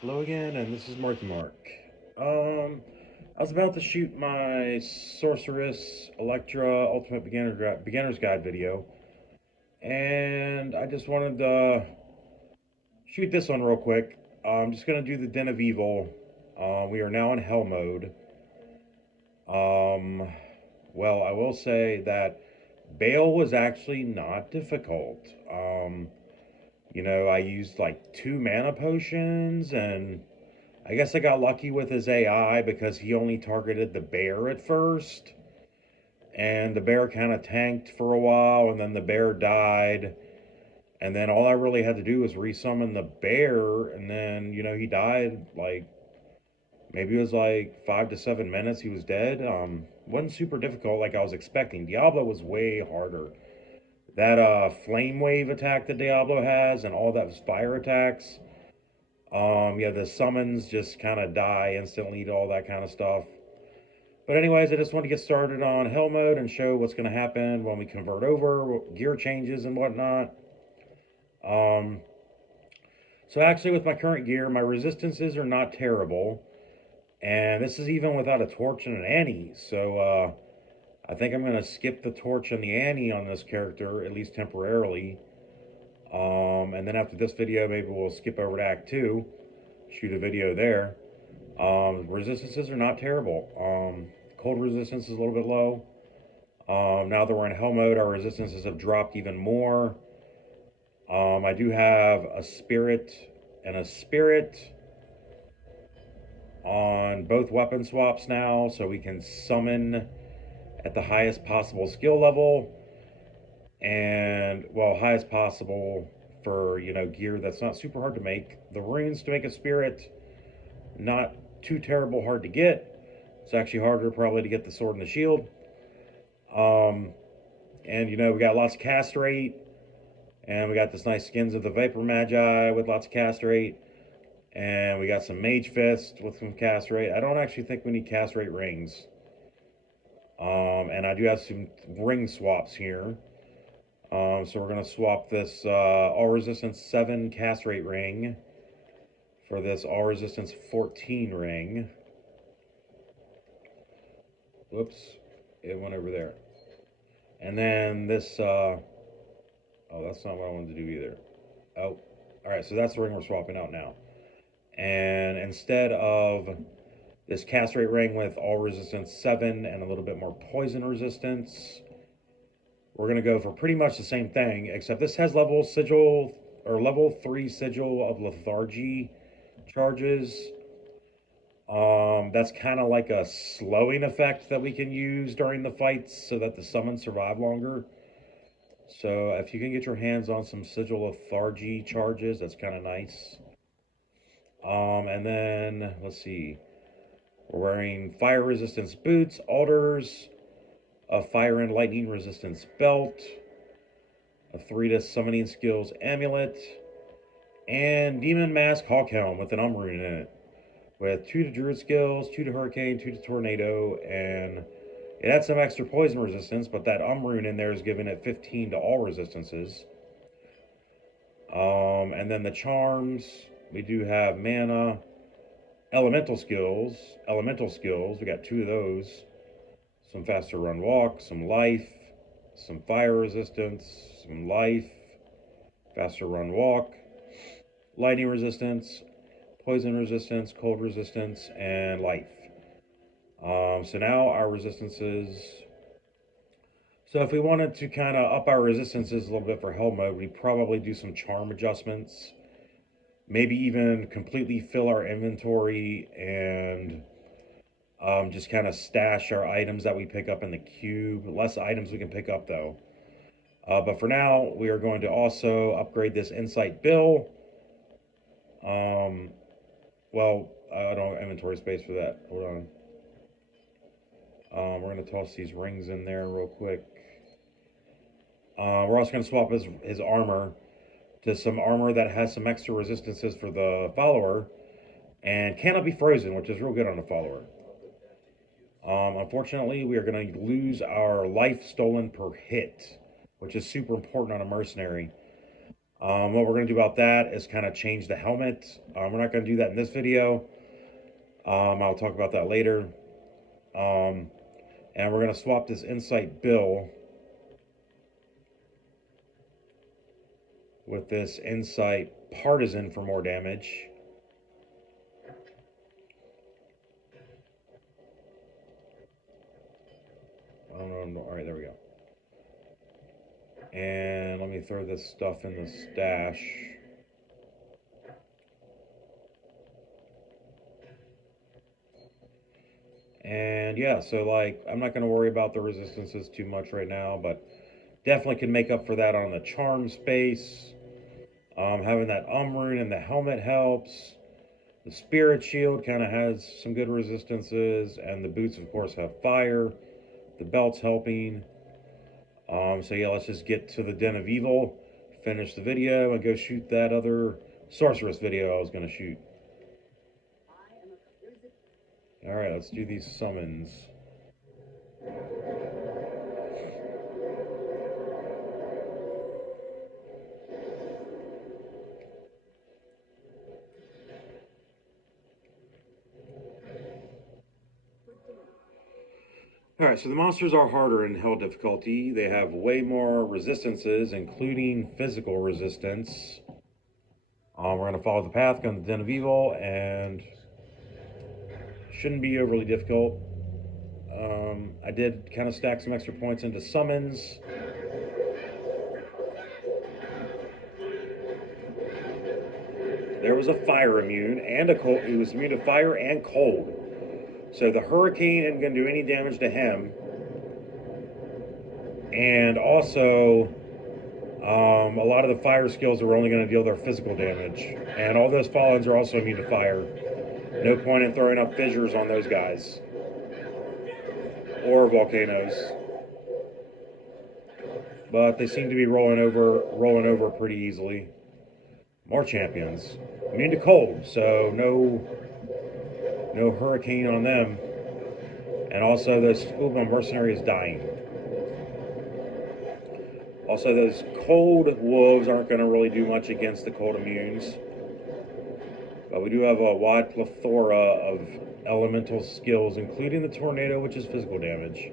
Hello again, and this is Marky Mark. I was about to shoot my Sorceress Electra Ultimate Beginner's Guide video, and I just wanted to shoot this one real quick. I'm just gonna do the Den of Evil. We are now in Hell mode. Um, well, I will say that Bale was actually not difficult. I used like 2 mana potions and I guess I got lucky with his AI because he only targeted the bear at first. And the bear kind of tanked for a while, and then the bear died. And then all I really had to do was resummon the bear, and then, he died like maybe it was like 5 to 7 minutes. He was dead. Wasn't super difficult like I was expecting. Diablo was way harder. That flame wave attack that Diablo has, and all that fire attacks. Yeah, the summons just kind of die instantly to all that kind of stuff. But anyways, I just want to get started on Hell mode and show what's going to happen when we convert over, gear changes and whatnot. Um, so actually with my current gear, my resistances are not terrible. And this is even without a torch and an Annie. So I think I'm going to skip the torch and the Annie on this character, at least temporarily. And then after this video, maybe we'll skip over to Act 2, shoot a video there. Resistances are not terrible. Cold resistance is a little bit low. Now that we're in Hell mode, our resistances have dropped even more. I do have a spirit and a spirit on both weapon swaps now, so we can summon at the highest possible skill level, and well, highest possible for gear that's not super hard to make. The runes to make a spirit, not too terrible hard to get. It's actually harder probably to get the sword and the shield. Um, and we got lots of cast rate, and we got this nice skins of the Vapor Magi with lots of cast rate, and we got some Mage Fist with some cast rate. I don't actually think we need cast rate rings. And I do have some ring swaps here. So we're gonna swap this all resistance 7 cast rate ring for this all resistance 14 ring. Whoops, it went over there. And then this, oh, that's not what I wanted to do either. Oh, all right, so that's the ring we're swapping out now. And instead of this cast rate ring with all resistance 7 and a little bit more poison resistance, we're going to go for pretty much the same thing, except this has level 3 sigil of lethargy charges. That's kind of like a slowing effect that we can use during the fights so that the summons survive longer. So if you can get your hands on some sigil lethargy charges, that's kind of nice. And then let's see, we're wearing fire resistance boots, altars, a fire and lightning resistance belt, a 3 to summoning skills amulet, and demon mask hawk helm with an rune in it, with 2 to druid skills, 2 to hurricane, 2 to tornado, and it had some extra poison resistance, but that rune in there is giving it 15 to all resistances. And then the charms, we do have mana, elemental skills. We got 2 of those. Some faster run walk, some life, some fire resistance, some life, faster run walk, lightning resistance, poison resistance, cold resistance, and life. So now our resistances. So if we wanted to kind of up our resistances a little bit for Hell mode, we'd probably do some charm adjustments. Maybe even completely fill our inventory and just kind of stash our items that we pick up in the cube. Less items we can pick up though. But for now, we are going to also upgrade this Insight Bill. Well, I don't have inventory space for that. Hold on. We're going to toss these rings in there real quick. We're also going to swap his armor to some armor that has some extra resistances for the follower and cannot be frozen, which is real good on the follower. Unfortunately, we are going to lose our life stolen per hit, which is super important on a mercenary. What we're going to do about that is kind of change the helmet. We're not going to do that in this video. I'll talk about that later. And we're going to swap this Insight Bill with this Insight Partisan for more damage. I don't know. All right, there we go. And let me throw this stuff in the stash. And yeah, so like, I'm not going to worry about the resistances too much right now, but definitely can make up for that on the charm space. Having that rune in the helmet helps. The spirit shield kind of has some good resistances, and the boots, of course, have fire. The belt's helping. So yeah, let's just get to the Den of Evil, finish the video, and go shoot that other sorceress video I was going to shoot. Alright, let's do these summons. Alright, so the monsters are harder in Hell difficulty. They have way more resistances, including physical resistance. We're going to follow the path, go to the Den of Evil, and shouldn't be overly difficult. I did kind of stack some extra points into summons. There was a fire immune and a cold. It was immune to fire and cold. So the Hurricane isn't going to do any damage to him. And also, a lot of the fire skills are only going to deal their physical damage. And all those Fallens are also immune to fire. No point in throwing up fissures on those guys. Or volcanoes. But they seem to be rolling over pretty easily. More champions. Immune to cold, so no hurricane on them. And also this, ooh, my mercenary is dying. Also, those cold wolves aren't going to really do much against the cold immunes. But we do have a wide plethora of elemental skills, including the tornado, which is physical damage.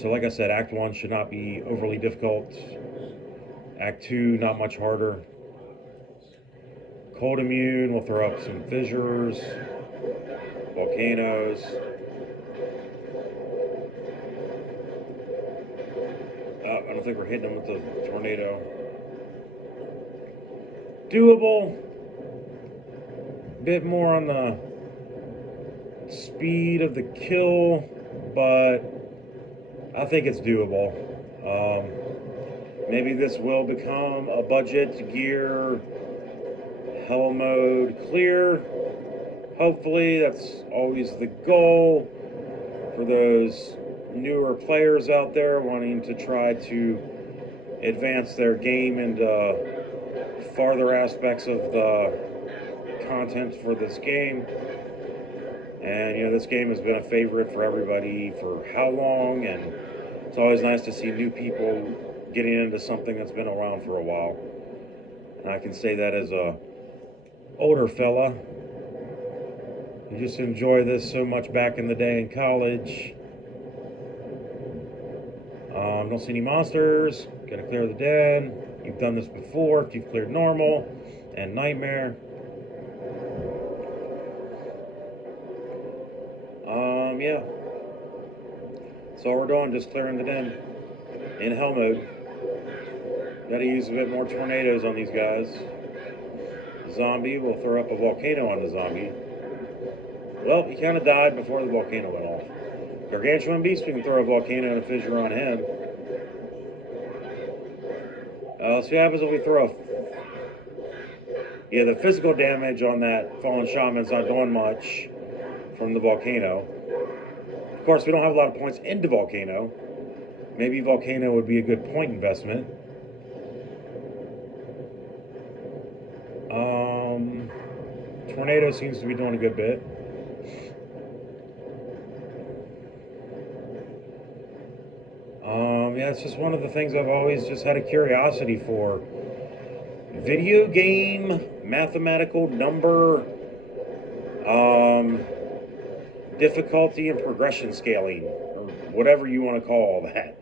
So like I said, Act 1 should not be overly difficult. Act 2, not much harder. Cold immune, we'll throw up some fissures, volcanoes. I don't think we're hitting them with the tornado. Doable. Bit more on the speed of the kill, but I think it's doable. Maybe this will become a budget gear hell mode clear. Hopefully, that's always the goal for those newer players out there wanting to try to advance their game into farther aspects of the content for this game. And you know, this game has been a favorite for everybody for how long, and it's always nice to see new people getting into something that's been around for a while. And I can say that as a older fella who just enjoyed this so much back in the day in college. Don't see any monsters. Gotta clear the den. You've done this before if you've cleared normal and nightmare. Yeah. That's all we're doing, just clearing the den in hell mode. Gotta use a bit more tornadoes on these guys. Zombie, we'll throw up a volcano on the zombie. Well, he kind of died before the volcano went off. Gargantuan Beast, we can throw a volcano and a fissure on him. Let's see what happens if we throw. Yeah, the physical damage on that fallen shaman's not doing much from the volcano. Of course, we don't have a lot of points into volcano. Maybe volcano would be a good point investment. Tornado seems to be doing a good bit. Yeah, it's just one of the things I've always just had a curiosity for. Video game, mathematical number, um, difficulty and progression scaling, or whatever you want to call that.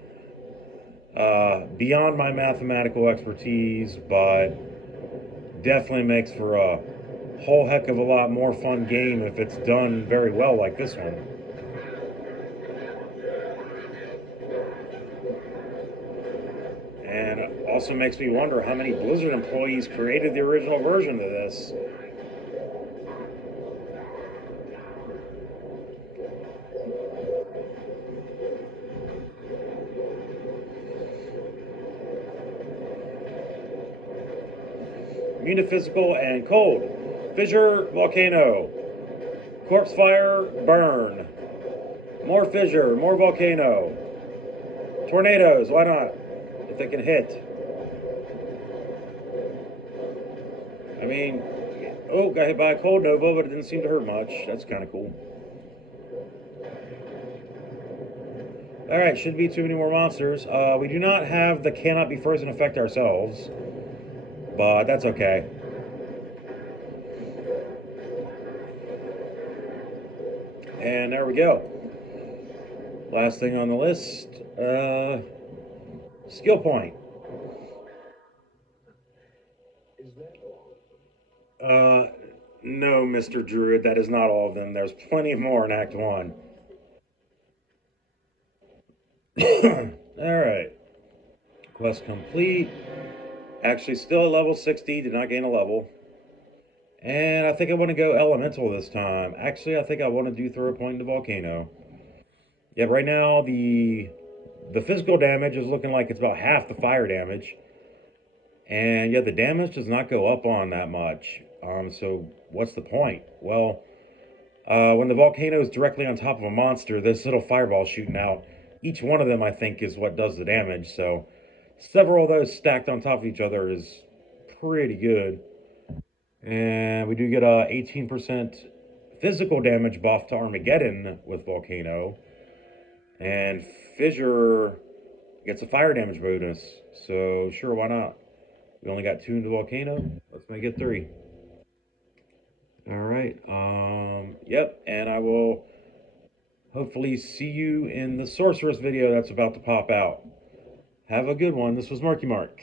Beyond my mathematical expertise, but definitely makes for a whole heck of a lot more fun game if it's done very well like this one. And also makes me wonder how many Blizzard employees created the original version of this. Immune to physical and cold. Fissure, volcano. Corpse fire, burn. More fissure, more volcano. Tornadoes, why not? If they can hit. I mean, oh, got hit by a cold nova, but it didn't seem to hurt much. That's kind of cool. Alright, shouldn't be too many more monsters. We do not have the cannot be frozen effect ourselves, but that's okay. And there we go. Last thing on the list, skill point. No, Mr. Druid, that is not all of them. There's plenty more in Act 1. Alright. Quest complete. Actually, still at level 60, did not gain a level. And I think I want to go elemental this time. Actually, I think I want to do throw a point into volcano. Yeah, right now the physical damage is looking like it's about half the fire damage. And yeah, the damage does not go up on that much. So what's the point? Well, when the volcano is directly on top of a monster, this little fireball shooting out. Each one of them, I think, is what does the damage. So several of those stacked on top of each other is pretty good. And we do get a 18% physical damage buff to Armageddon with volcano. And fissure gets a fire damage bonus. So sure, why not? We only got 2 into volcano. Let's make it 3. All right. Yep. And I will hopefully see you in the sorceress video that's about to pop out. Have a good one. This was Marky Mark.